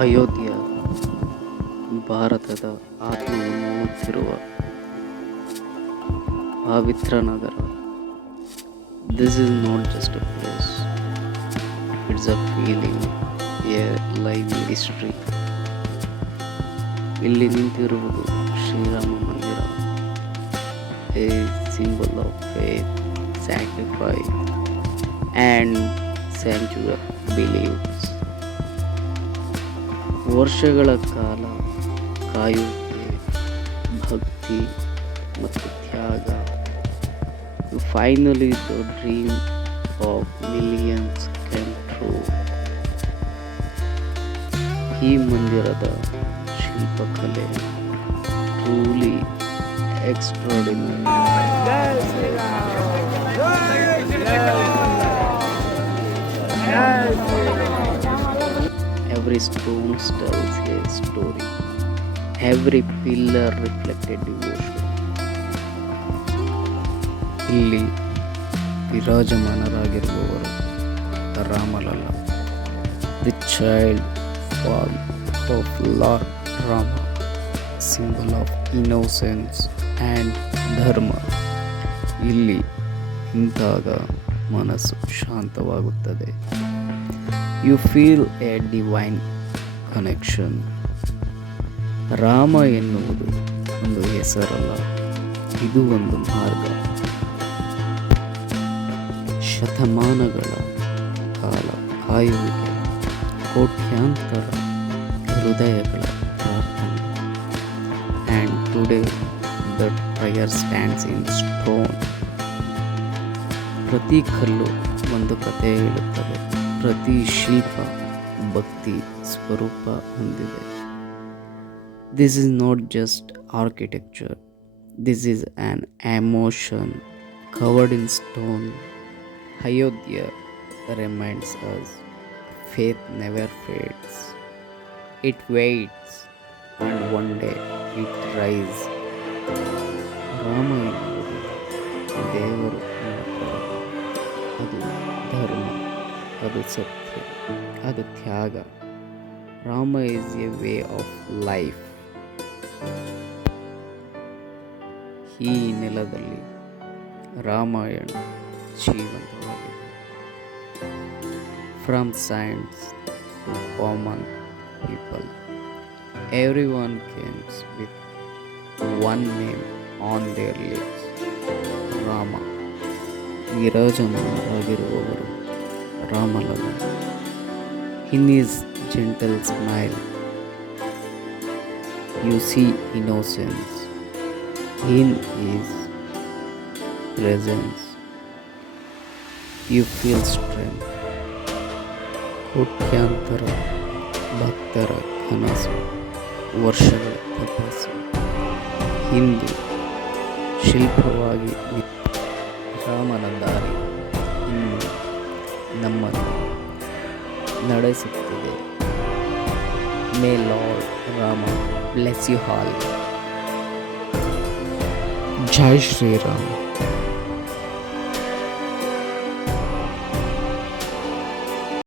ಅಯೋಧ್ಯ ಭಾರತದ ಆತ್ಮವನ್ನು ಹೊತ್ತಿರುವ ಪವಿತ್ರ ನಗರ. This is not just a place, it's a feeling, a living history. ಇಲ್ಲಿ ನಿಂತಿರುವುದು Shriram Mandir, a symbol of faith, sacrifice and century believes. ವರ್ಷಗಳ ಕಾಲ ಕಾಯುವಿಕೆ, ಭಕ್ತಿ ಮತ್ತು ತ್ಯಾಗ. Finally the dream of millions came true. ಈ ಮಂದಿರದ ಶಿಲ್ಪಕಲೆ truly extraordinary. Every stone tells a story. Every pillar reflected devotion. ಇಲ್ಲಿ ವಿರಾಜಮಾನರಾಗಿರುವವರು Ramlalla, the child form of lord Rama, symbol of innocence and dharma. ಇಲ್ಲಿ ನಿಂತಾಗ ಮನಸ್ಸು ಶಾಂತವಾಗುತ್ತದೆ. You feel a divine connection. Rama ಎನ್ನುವುದು ಒಂದು ಹೆಸರಲ್ಲ, ಇದು ಒಂದು ಮಾರ್ಗ. ಶತಮಾನಗಳ ಕಾಲ ಕಾಯುವಿಕೆ, ಕೋಟ್ಯಾಂತರ ಹೃದಯಗಳ ಪ್ರಾರ್ಥನೆ. And today the prayer stands in stone. ಪ್ರತಿ ಕಲ್ಲು ಒಂದು ಕಥೆ ಹೇಳುತ್ತದೆ, ಪ್ರತಿ ಶಿಲ್ಪ ಭಕ್ತಿ ಸ್ವರೂಪ ಹೊಂದಿದೆ. This is not just architecture, this is on emotion covered in stone. Ayodhya reminds us faith never fades. It waits and one day it rises. Rama ಎನ್ನುವುದು ದೇವರು ಮಾತ್ರ. ಅದು ಧರ್ಮ, ಅದು ಸತ್ಯ, ಅದು ತ್ಯಾಗ. Rama is A way of life. ಈ ನೆಲದಲ್ಲಿ ರಾಮಾಯಣ ಜೀವಂತವಾಗಿದೆ. From saints to common people, everyone comes with one name on their lips, Rama. ವಿರಾಜಮಾನರಾಗಿರುವವರು Ram Lalla. In his gentle smile, you see innocence. In his presence, you feel strength. ಕೋಟ್ಯಾಂತರ ಭಕ್ತರ ಕನಸು, ವರ್ಷಗಳ ತಪಸ್ಸು ಹಿಂದೆ ಶಿಲ್ಪವಾಗಿ ರಾಮನ ದಾರಿ ಇನ್ನು ನಮ್ಮನ್ನು ನಡೆಸುತ್ತಿದೆ. May lord Rama bless you all. ಜೈ ಶ್ರೀರಾಮ್.